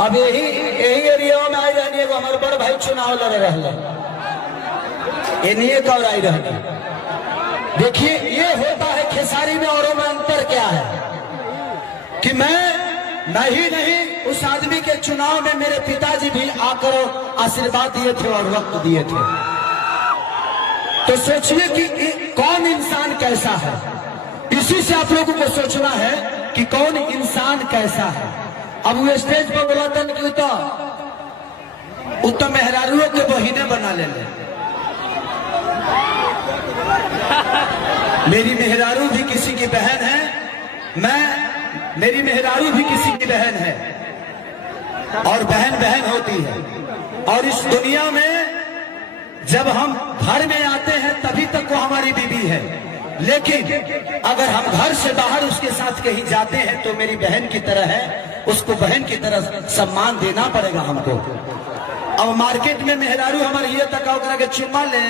अब यही एरिया में आई रहनी है हमारे बड़ भाई चुनाव लड़ रहे इन्हीं कौर आई रहनी। देखिए ये होता है खेसारी में औरों में अंतर क्या है कि मैं नहीं उस आदमी के चुनाव में मेरे पिताजी भी आकर आशीर्वाद दिए थे और वक्त दिए थे। तो सोचिए कि कौन इंसान कैसा है, इसी से आप लोगों को सोचना है कि कौन इंसान कैसा है। अब वो स्टेज पर बोला था कि उत्तम मेहरारुओं के बहिने बना ले। मेरी मेहरारू भी किसी की बहन है, मेरी मेहरारू भी किसी की बहन है और बहन बहन होती है। और इस दुनिया में जब हम घर में आते हैं तभी तक वो हमारी बीवी है, लेकिन अगर हम घर से बाहर उसके साथ कहीं जाते हैं तो मेरी बहन की तरह है, उसको बहन की तरह सम्मान देना पड़ेगा हमको। अब मार्केट में मेहरारू हमारे ये तकाव करा के चुम्मा ले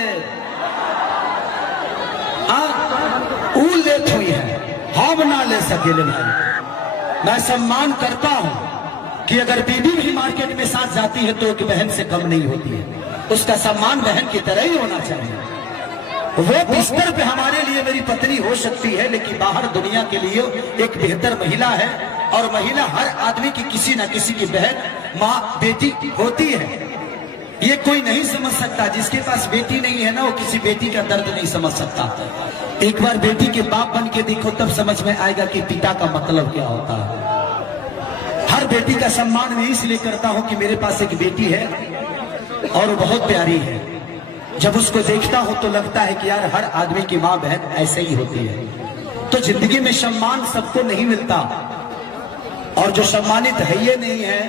लेत हुई है, हम ना ले सके। मैं सम्मान करता हूं कि अगर बीबी भी मार्केट में साथ जाती है तो एक बहन से कम नहीं होती है, उसका सम्मान बहन की तरह ही होना चाहिए। वो बिस्तर पे हमारे लिए मेरी पत्नी हो सकती है, लेकिन बाहर दुनिया के लिए एक बेहतर महिला है। और महिला हर आदमी की किसी न किसी की बहन, माँ, बेटी होती है। ये कोई नहीं समझ सकता, जिसके पास बेटी नहीं है ना वो किसी बेटी का दर्द नहीं समझ सकता। एक बार बेटी के बाप बन के देखो तब समझ में आएगा कि पिता का मतलब क्या होता है। हर बेटी का सम्मान मैं इसलिए करता हूं कि मेरे पास एक बेटी है और बहुत प्यारी है। जब उसको देखता हूं तो लगता है कि यार हर आदमी की माँ बहन ऐसे ही होती है। तो जिंदगी में सम्मान सबको नहीं मिलता, और जो सम्मानित है ये नहीं है।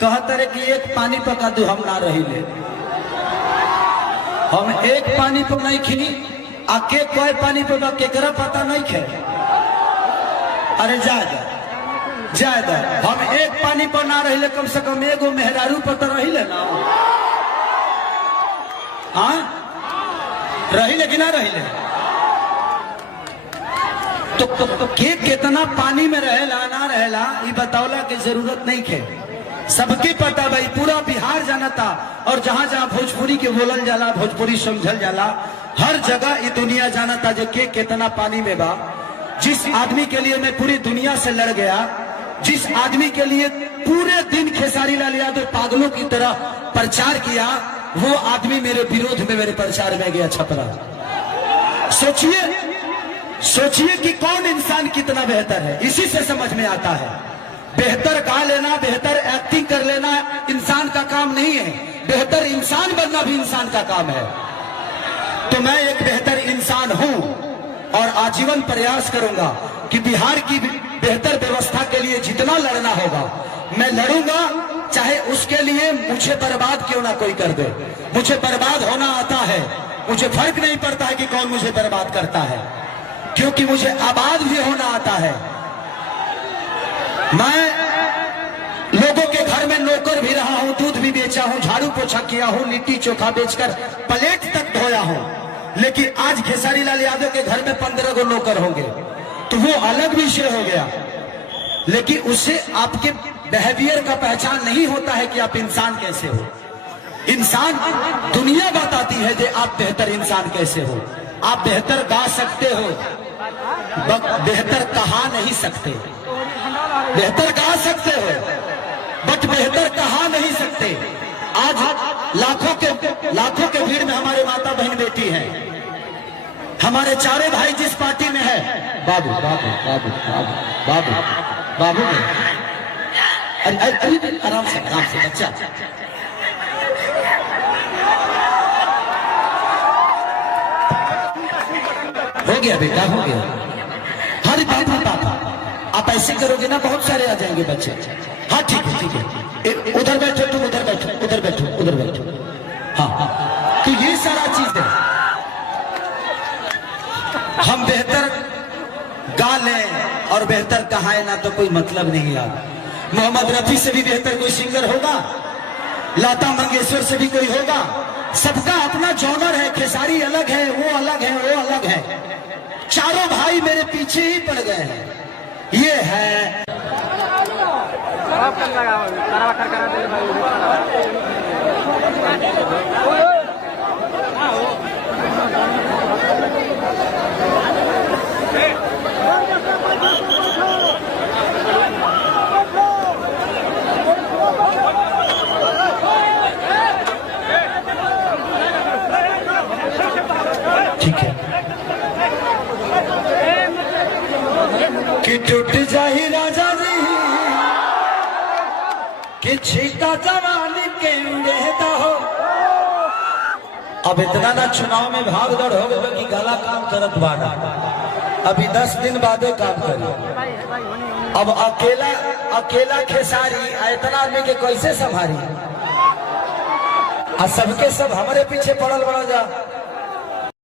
कहते रहे कि एक पानी पका दो हम ना रही ले, हम एक पानी पर नहीं खिनी आके कोई पानी पर केकरा पता नहीं खे। अरे जायदा हम एक पानी पर ना रही ले, कम से कम एगो मेहरारू पर तो रही ले ना। हाँ रही ले कि ना रही ले। तो के कितना पानी में रहेला ना रहेला ये बतावला की जरूरत नहीं खे। सबके पता भाई, पूरा बिहार जानता। और जहां जहां भोजपुरी के बोलल जाला, भोजपुरी समझल जाला, हर जगह ये दुनिया जानता जो के कितना पानी में बा। जिस आदमी के लिए मैं पूरी दुनिया से लड़ गया, जिस आदमी के लिए पूरे दिन खेसारी लाल यादव पागलों की तरह प्रचार किया, वो आदमी मेरे विरोध में मेरे प्रचार में गया छपरा। सोचिए कि कौन इंसान कितना बेहतर है। इसी से समझ में आता है बेहतर गा लेना, बेहतर एक्टिंग कर लेना इंसान का काम नहीं है, बेहतर इंसान बनना भी इंसान का काम है। तो मैं एक बेहतर इंसान हूं और आजीवन प्रयास करूंगा कि बिहार की बेहतर व्यवस्था के लिए जितना लड़ना होगा मैं लड़ूंगा, चाहे उसके लिए मुझे बर्बाद क्यों ना कोई कर दे। मुझे बर्बाद होना आता है, मुझे फर्क नहीं पड़ता है कि कौन मुझे बर्बाद करता है, क्योंकि मुझे आबाद भी होना आता है। मैं लोगों के घर में नौकर भी रहा हूं, दूध भी बेचा हूं, झाड़ू पोछा किया हूं, लिट्टी चोखा बेचकर प्लेट तक धोया हूं। लेकिन आज खेसारी लाल यादव के घर में 15 गो नौकर होंगे तो वो अलग विषय हो गया। लेकिन उससे आपके बिहेवियर का पहचान नहीं होता है कि आप इंसान कैसे हो। इंसान दुनिया बताती है कि आप बेहतर इंसान कैसे हो। आप बेहतर गा सकते हो, बेहतर कहा नहीं सकते। बेहतर गा सकते हो बट बेहतर कहा नहीं सकते। आज लाखों के भीड़ में हमारे माता बहन बेटी हैं, हमारे चारों भाई जिस पार्टी में है, बाबू बाबू बाबू बाबू बाबू बाबू अरे आराम से बच्चा। हो गया बेटा, हो गया। हर बाबू आप ऐसे करोगे ना बहुत सारे आ जाएंगे बच्चे। हाँ ठीक है उधर बैठो, तुम उधर बैठो। हाँ तो ये सारा चीज है। हम बेहतर गा लें और बेहतर कहाए ना तो कोई मतलब नहीं यार। मोहम्मद रफी से भी बेहतर कोई सिंगर होगा, लता मंगेशकर से भी कोई होगा। सबका अपना जॉनर है। खेसारी अलग है, वो अलग है, वो अलग है। चारों भाई मेरे पीछे ही पड़ गए हैं। ये है ठीक है कि टूट जाही राजा जी कि छीटा जवानी के देता हो। अब इतना ना चुनाव में भाग दौड़ हो गए कि गला काम करत बाना, अभी 10 दिन बादे काम करी। अब अकेला खेसारी इतना आदमी के कैसे संभारी, सबके सब हमारे पीछे पड़ल बड़ा जा।